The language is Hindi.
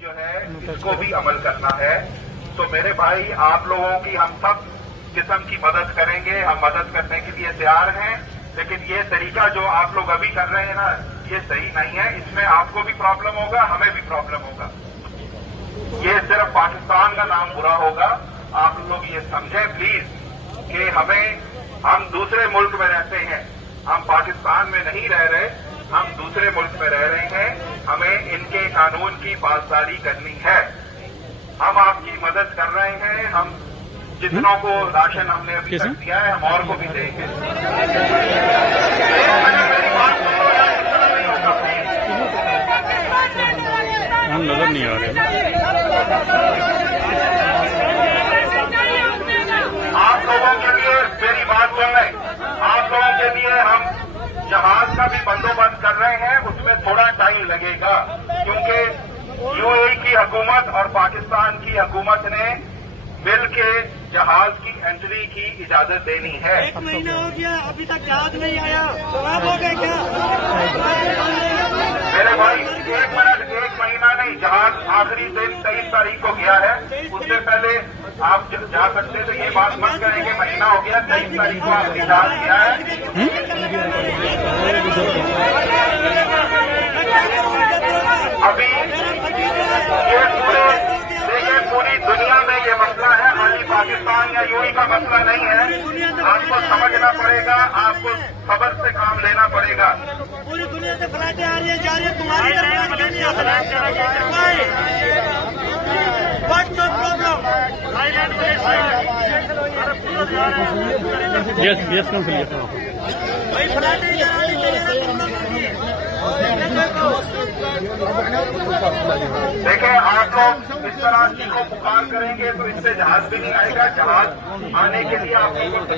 जो है इसको भी अमल करना है। तो मेरे भाई, आप लोगों की हम सब किस्म की मदद करेंगे, हम मदद करने के लिए तैयार हैं, लेकिन ये तरीका जो आप लोग अभी कर रहे हैं ना, ये सही नहीं है। इसमें आपको भी प्रॉब्लम होगा, हमें भी प्रॉब्लम होगा। ये सिर्फ पाकिस्तान का नाम बुरा होगा। आप लोग ये समझें प्लीज कि हम दूसरे मुल्क में रहते हैं, हम पाकिस्तान में नहीं रह रहे, हम दूसरे मुल्क में रह रहे हैं। हमें इनके कानून की पासदारी करनी है। हम आपकी मदद कर रहे हैं। हम जितनों को राशन हमने अभी तक दिया है, हम और को भी देंगे। हम नजर नहीं आ रहे। आप लोगों के लिए मेरी बात सुन रहे, आप लोगों के लिए हम जहाज का भी बंदोबस्त कर रहे हैं। उसमें थोड़ा टाइम लगेगा, क्योंकि यूएई की हुकूमत और पाकिस्तान की हुकूमत ने मिल के जहाज की एंट्री की इजाजत देनी है। 1 महीना हो गया, अभी तक जहाज नहीं आया। जवाब हो गया क्या? मेरे भाई, 1 महीना नहीं, जहाज आखिरी दिन 23 तारीख को गया है। उससे पहले आप जा सकते थे। ये बात मत करें कि महीना हो गया। 23 तारीख को आखिरी जहाज गया है। अभी ये पूरी दुनिया में ये मसला है, खाली पाकिस्तान या यूएई का मसला नहीं है। आपको समझना पड़ेगा, आपको सब्र से काम लेना पड़ेगा। पूरी दुनिया से फ्लाइटें आ रही है, जा रही है, तुम्हारी तरफ क्यों नहीं आ रही? What's your problem? यस भाई फ्लाइटें जा रही है। देखें, आप लोग इस तरह चीखों पुकार करेंगे तो इससे जहाज भी नहीं आएगा। जहाज आने के लिए आप लोगों को